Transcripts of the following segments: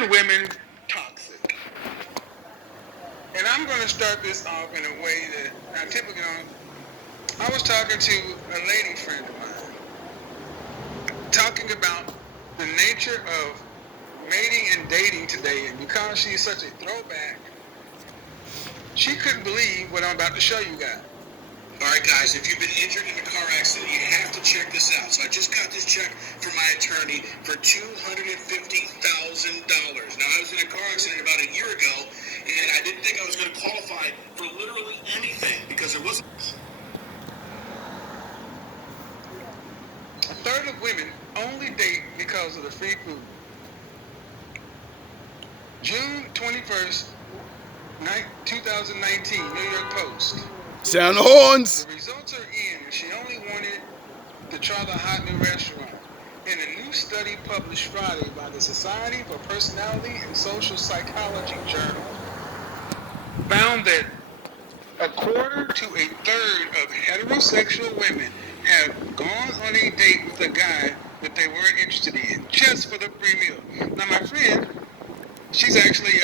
Modern women toxic. And I'm going to start this off in a way that I typically don't. I was talking to a lady friend of mine, talking about the nature of mating and dating today, and because she's such a throwback, she couldn't believe what I'm about to show you guys. All right, guys, if you've been injured in a car accident, you have to check this out. So I just got this check from my attorney for $250,000. Now, I was in a car accident about a year ago, and I didn't think I was going to qualify for literally anything because there wasn't. A third of women only date because of the free food. June 21st, 2019, New York Post. Sound the horns. The results are in. She only wanted to try the hot new restaurant. In a new study published Friday by the Society for Personality and Social Psychology journal, found that a quarter to a third of heterosexual women have gone on a date with a guy that they weren't interested in just for the free meal. Now, my friend, she's actually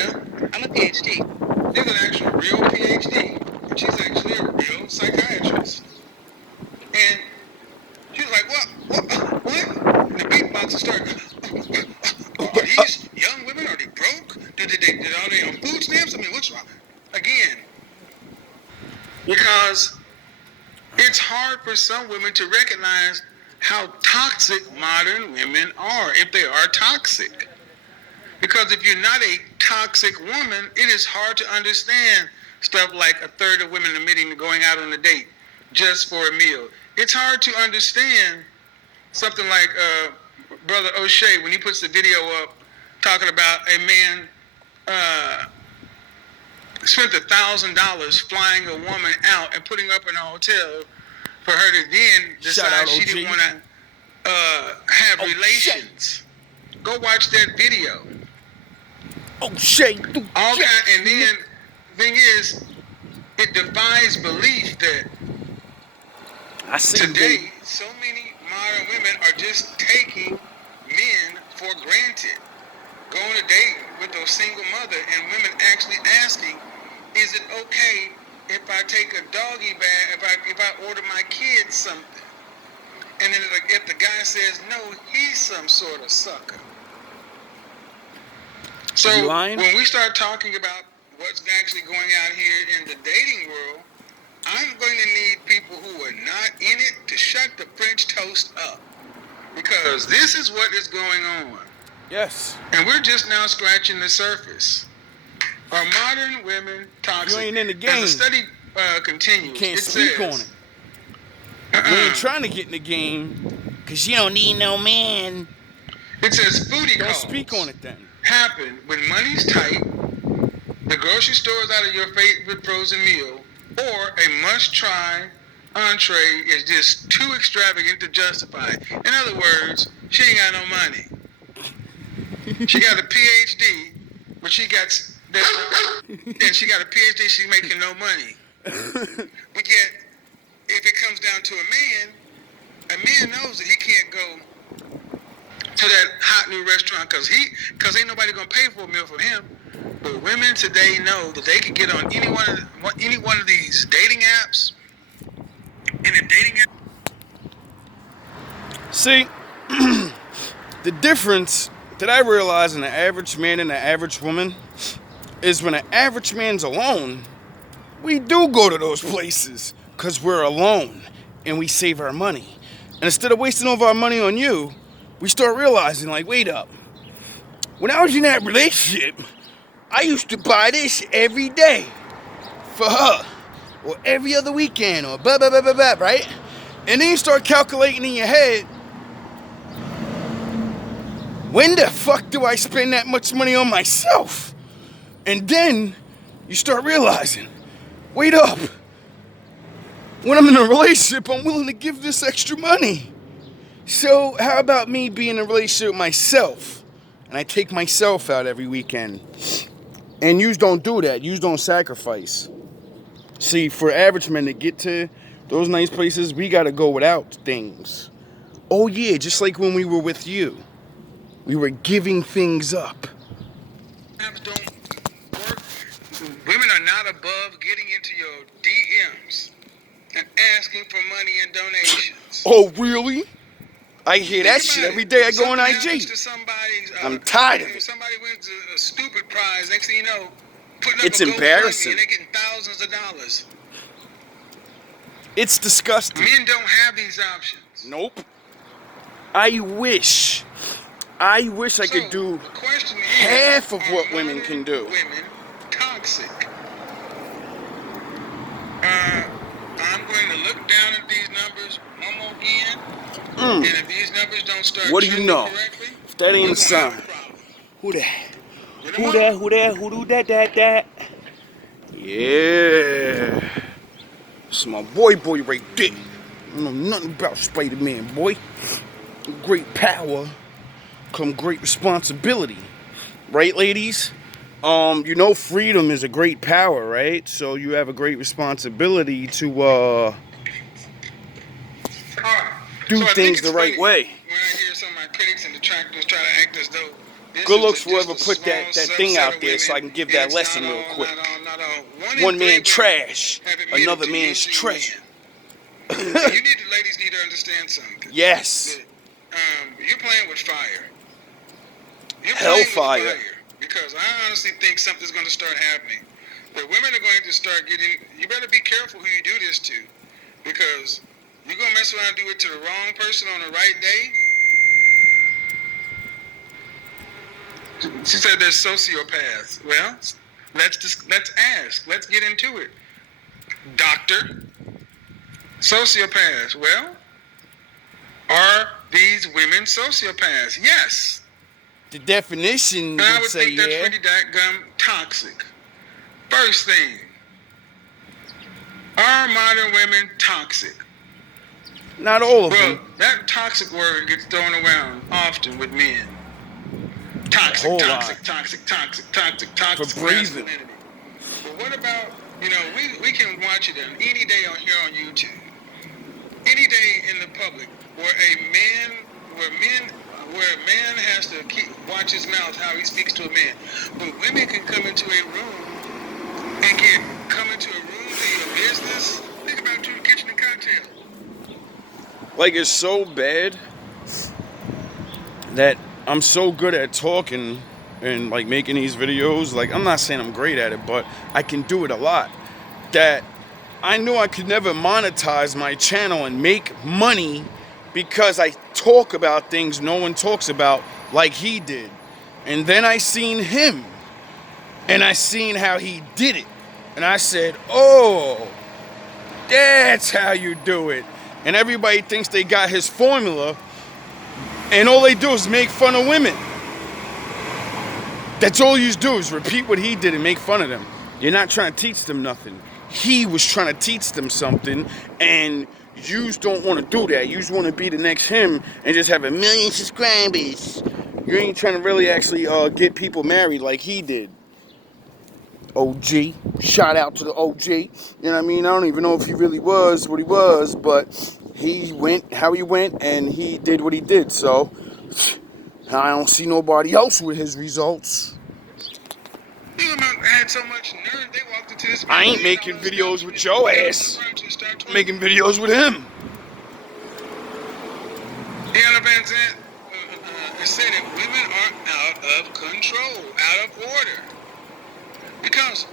I'm a PhD. She's an actual real PhD. She's actually a real psychiatrist. And she's like, what? And the beatboxer started, are these young women, are they broke? Are they on food stamps? I mean, what's wrong? Again, because it's hard for some women to recognize how toxic modern women are, if they are toxic. Because if you're not a toxic woman, it is hard to understand stuff like a third of women admitting to going out on a date just for a meal. It's hard to understand something like Brother O'Shea when he puts the video up talking about a man spent $1,000 flying a woman out and putting up in a hotel for her to then decide she didn't want to have relations. Go watch that video. O'Shea. And then thing is, it defies belief that today so many modern women are just taking men for granted. Going to date with a single mother and women actually asking, is it okay if I take a doggy bag, if I order my kids something? And then if the guy says no, he's some sort of sucker. So when we start talking about what's actually going out here in the dating world, I'm going to need people who are not in it to shut the French toast up. Because this is what is going on. Yes. And we're just now scratching the surface. Are modern women toxic? You ain't in the game. As the study continues, you can't speak on it. You ain't trying to get in the game because you don't need no man. It says foodie calls. Don't speak on it then. Happen when money's tight, the grocery store is out of your favorite frozen meal, or a must-try entree is just too extravagant to justify. In other words, she ain't got no money. She got a PhD, but she got a PhD. She's making no money. But yet, if it comes down to a man knows that he can't go to that hot new restaurant because ain't nobody gonna pay for a meal for him. But women today know that they can get on any one of these dating apps. And a dating app. See, the difference that I realize in the average man and the average woman is when an average man's alone, we do go to those places because we're alone and we save our money. And instead of wasting all of our money on you, we start realizing, like, wait up. When I was in that relationship, I used to buy this every day for her, or every other weekend, or blah, blah, blah, blah, blah, right? And then you start calculating in your head, when the fuck do I spend that much money on myself? And then you start realizing, wait up. When I'm in a relationship, I'm willing to give this extra money. So how about me being in a relationship with myself? And I take myself out every weekend. And yous don't do that. Yous don't sacrifice. See, for average men to get to those nice places, we got to go without things. Oh yeah, just like when we were with you. We were giving things up. apps don't work. Women are not above getting into your DMs and asking for money and donations. Oh, really? I hear that Think shit about every it. day I go on Something happens IG. to somebody, I'm tired of if it. somebody wins a stupid prize, next thing you know, putting up It's a GoFundMe embarrassing. and they're getting thousands of dollars. It's disgusting. Men don't have these options. Nope. I wish I could So, do the question is, half of are what women can modern do. Women toxic. I'm going to look down at these numbers one more again, and if these numbers don't start What do you trending know? correctly, If that ain't we're a gonna have sign. a problem. Who that? Get 'em Who up. that? Who that? Who do that? Yeah. It's my boy right there. I don't know nothing about Spider-Man, boy. Great power come great responsibility. Right, ladies? You know freedom is a great power, right? So you have a great responsibility to Alright. do So I think things it's the right funny way. when I hear some of my critics and detractors try to act as though this Good is looks just whoever a put that small thing subset out of there so I women, can give and that it's lesson not real all, quick. Not all. One in man 3 women trash, have admitted another to man's using treasure. men. Ladies need to understand something. Yes. That, you're playing with fire. You're Hellfire. playing with fire. Because I honestly think something's going to start happening. That women are going to start getting. You better be careful who you do this to, because you're going to mess around and do it to the wrong person on the right day. She said there's sociopaths. Well, let's ask. Let's get into it. Doctor, sociopaths. Well, are these women sociopaths? Yes. The definition And I would would say think that's yeah. pretty dadgum toxic. First thing, are modern women toxic? Not all of Well, them. that toxic word gets thrown around often with men. Toxic, whole toxic, lot. toxic, toxic, toxic, toxic For breathing. masculinity. But what about, we can watch it any day here on YouTube. Any day in the public where a man has to watch his mouth, how he speaks to a man. But women can come into a room and come into a room to your business. Think about your kitchen and cocktail. Like, it's so bad that I'm so good at talking and like making these videos. Like, I'm not saying I'm great at it, but I can do it a lot. That I knew I could never monetize my channel and make money because I talk about things no one talks about like he did. And then I seen him and I seen how he did it. And I said, oh, that's how you do it. And everybody thinks they got his formula, and all they do is make fun of women. That's all you do is repeat what he did and make fun of them. You're not trying to teach them nothing. He was trying to teach them something, and you don't want to do that. You just want to be the next him and just have 1 million subscribers. You ain't trying to really actually get people married like he did. OG. Shout out to the OG. You know what I mean? I don't even know if he really was what he was, but he went how he went and he did what he did. So I don't see nobody else with his results. Had so much nerve, they walked into this. I ain't making videos with your ass. I'm making videos with him. Ian Van Zandt said that women are out of control, out of order. Because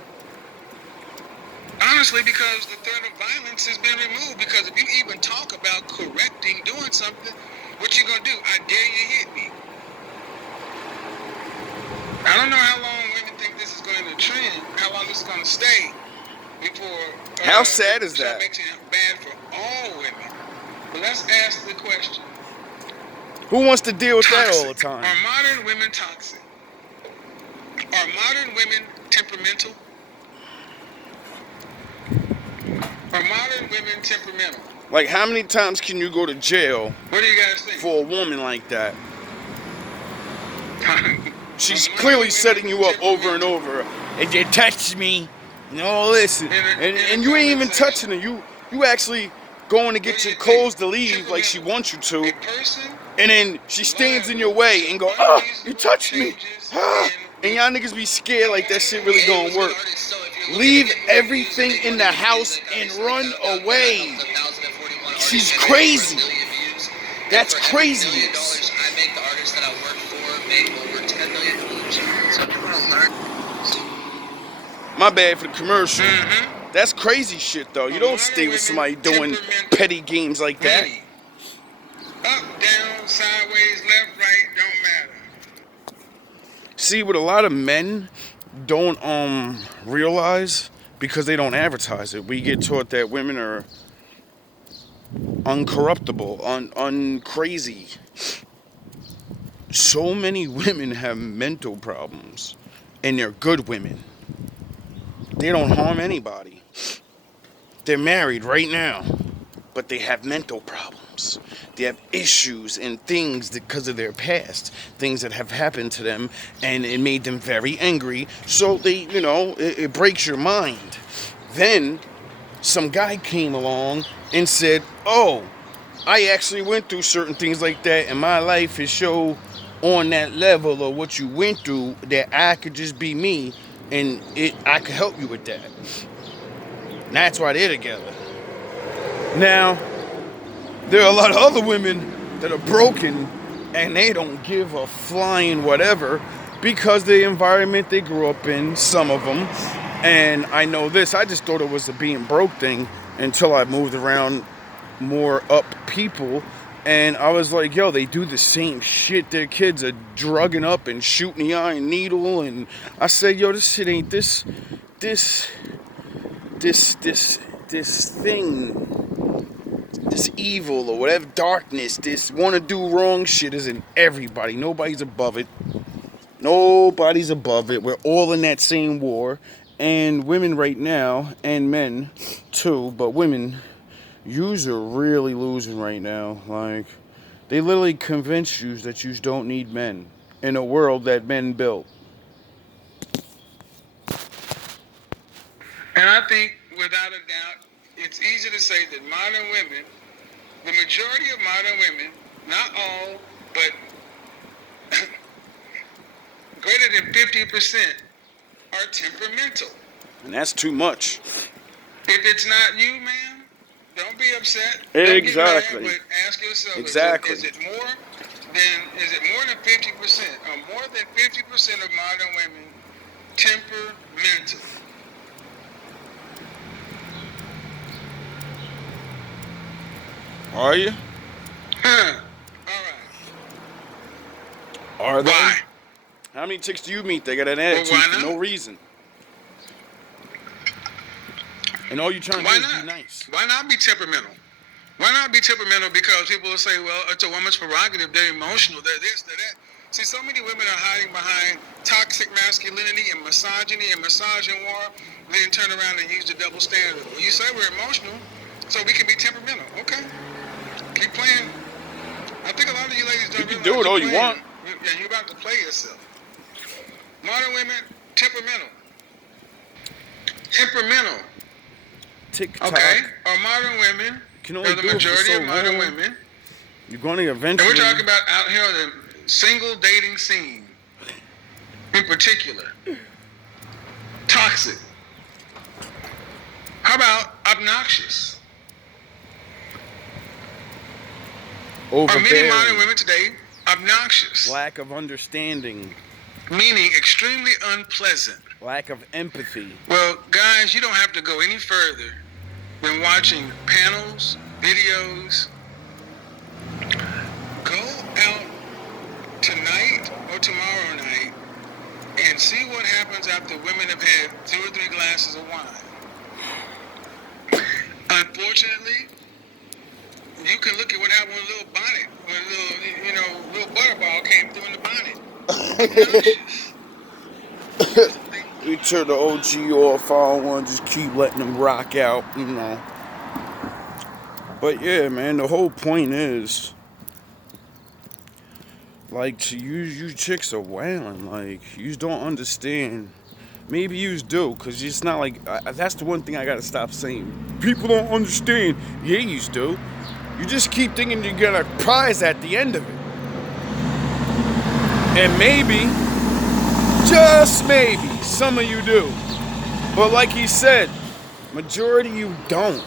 the threat of violence has been removed. Because if you even talk about correcting, doing something, what you gonna do? I dare you to hit me. I don't know how long women think this is going to trend, how long this is going to stay before. How sad is that? Makes it bad for all women. But let's ask the question. Who wants to deal with that all the Toxic. time? Are modern women toxic? Are modern women temperamental? Are modern women temperamental? Like, how many times can you go to jail What do you guys think? for a woman like that? She's Are modern clearly women setting you up over and temperamental? over. If you touch me, and all this, and you ain't even touching her. You actually going to get your clothes to leave like she wants you to, A person and then she stands in your way and go, oh, you touched me. Ah, And y'all niggas be scared like that shit really gonna work. Leave everything in the house and run away. She's crazy. That's crazy. I make the artists that I work for make over 10 million each. So if you want to learn. My bad for the commercial. That's crazy shit though. You don't stay with somebody doing petty games like that. Up, down, sideways, left, right, don't matter. See, what a lot of men don't realize, because they don't advertise it, we get taught that women are uncorruptible, uncrazy. So many women have mental problems, and they're good women. They don't harm anybody. They're married right now, but they have mental problems. They have issues and things because of their past, things that have happened to them, and it made them very angry. So they, it breaks your mind. Then some guy came along and said, oh, I actually went through certain things like that, and my life is so on that level of what you went through that I could just be me, and I could help you with that. And that's why they're together. Now, there are a lot of other women that are broken, and they don't give a flying whatever because the environment they grew up in, some of them. And I know this, I just thought it was a being broke thing until I moved around more up people, and I was like, yo, they do the same shit. Their kids are drugging up and shooting the iron needle, and I said, yo, this shit ain't this thing, this evil or whatever, darkness, this want to do wrong shit is in everybody. Nobody's above it. Nobody's above it. We're all in that same war. And women right now, and men too, but women, yous are really losing right now. Like, they literally convince you that you don't need men in a world that men built. And I think, without a doubt, it's easy to say that modern women, the majority of modern women, not all, but greater than 50%, are temperamental. And that's too much. If it's not you, man, don't be upset. Exactly. Don't get mad, but ask yourself, Exactly. is it more than 50%, or more than 50% of modern women temperamental? Are you? All right. Are they? Why? How many chicks do you meet that got an attitude why for not? no reason? And all you trying to Why do is not? be nice. Why not be temperamental? Why not be temperamental? Because people will say, well, it's a woman's prerogative. They're emotional. They're this, they're that. See, so many women are hiding behind toxic masculinity and misogyny and misogynoir, then turn around and use the double standard. Well, you say we're emotional, so we can be temperamental. Okay. Keep playing. I think a lot of you ladies don't You can realize do it all you're you playing. want. Yeah, you're about to play yourself. Modern women, temperamental. Temperamental. TikTok. Okay. Or modern women, Can only or the do it for majority so of modern long. women. You're going to And eventually. we're talking about out here on the single dating scene in particular. Toxic. How about obnoxious? Or many modern Overbearing. women today, obnoxious. Lack of understanding. Meaning extremely unpleasant. Lack of empathy. Well, guys, you don't have to go any further than watching panels, videos. Go out tonight or tomorrow night and see what happens after women have had 2 or 3 glasses of wine. Unfortunately, you can look at what happened with Lil Bonnet, when Lil Butterball came through in the bonnet. We turn the OG off. I don't want to just keep letting them rock out, But yeah, man, the whole point is, like, to you chicks are wailing. Like, you don't understand. Maybe you do, because it's not like, that's the one thing I got to stop saying. People don't understand. Yeah, you do. You just keep thinking you get a prize at the end of it. And maybe, Just maybe. Some of you do. But like he said, majority of you don't.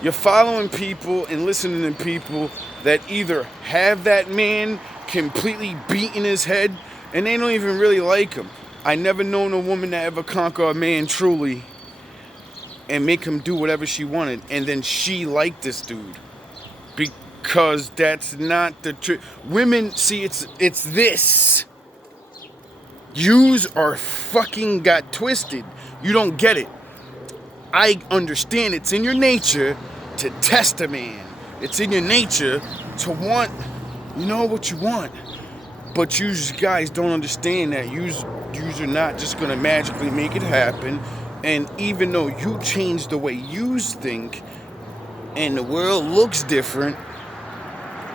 You're following people and listening to people that either have that man completely beat in his head and they don't even really like him. I never known a woman that ever conquer a man truly and make him do whatever she wanted, and then she liked this dude. Because that's not the truth. Women, see, it's this. Yous are fucking got twisted. You don't get it. I understand it's in your nature to test a man. It's in your nature to want, you know what you want. But you guys don't understand that. Yous are not just gonna magically make it happen. And even though you change the way yous think and the world looks different,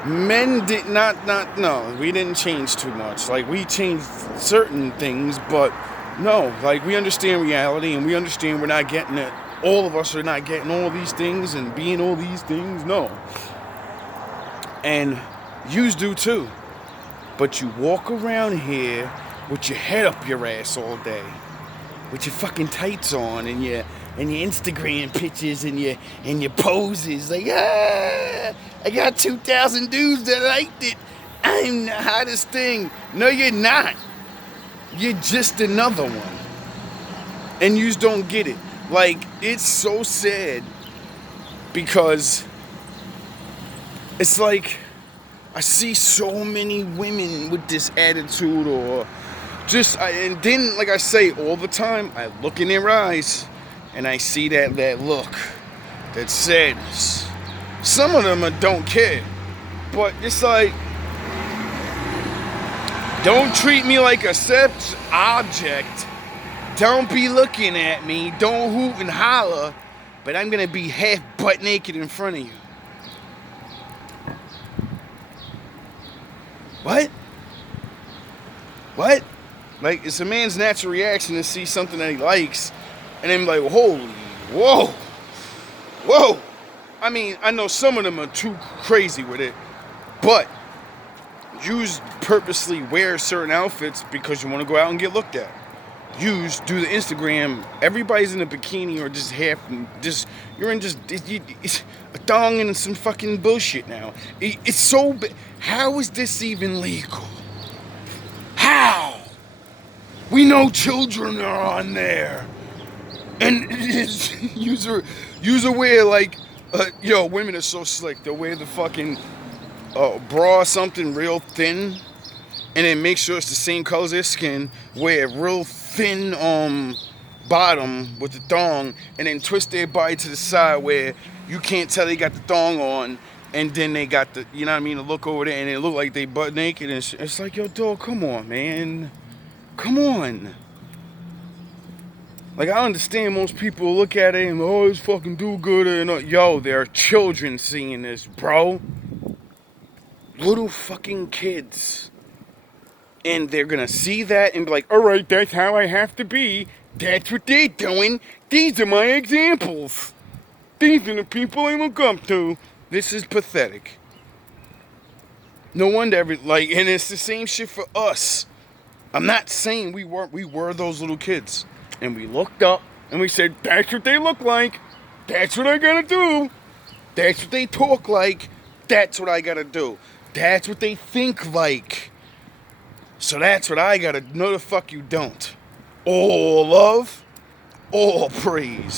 men did no, we didn't change too much. Like, we changed certain things, but no, like, we understand reality and we understand we're not getting it. All of us are not getting all these things and being all these things, no. And yous do too. But you walk around here with your head up your ass all day, with your fucking tights on and your Instagram pictures and your poses, like, I got 2,000 dudes that liked it. I'm the hottest thing. No, you're not. You're just another one. And you don't get it. Like, it's so sad because it's like I see so many women with this attitude, or just, and then, like I say all the time, I look in their eyes and I see that look, that sadness. Some of them don't care, but it's like, don't treat me like a sex object. Don't be looking at me. Don't hoot and holler, but I'm gonna be half butt naked in front of you. What? What? Like, it's a man's natural reaction to see something that he likes, and then like, holy, whoa. I mean, I know some of them are too crazy with it, but you purposely wear certain outfits because you want to go out and get looked at. You do the Instagram. Everybody's in a bikini or just half. Just you're in just it's a thong and some fucking bullshit now. It's so. How is this even legal? How? We know children are on there, and user wear like, women are so slick. They'll wear the fucking bra, something real thin, and then make sure it's the same color as their skin. Wear a real thin bottom with the thong, and then twist their body to the side where you can't tell they got the thong on, and then they got the, you know what I mean, to look over there and it look like they butt naked, and it's like, yo, dog, come on, man. Come on. Like, I understand most people look at it and, oh, it's fucking do-gooder, and yo, there are children seeing this, bro. Little fucking kids. And they're gonna see that and be like, alright, that's how I have to be. That's what they're doing. These are my examples. These are the people I look up to. This is pathetic. No wonder and it's the same shit for us. I'm not saying we were those little kids. And we looked up and we said, that's what they look like. That's what I gotta do. That's what they talk like. That's what I gotta do. That's what they think like. So that's what I gotta. No, the fuck you don't. All love, all praise.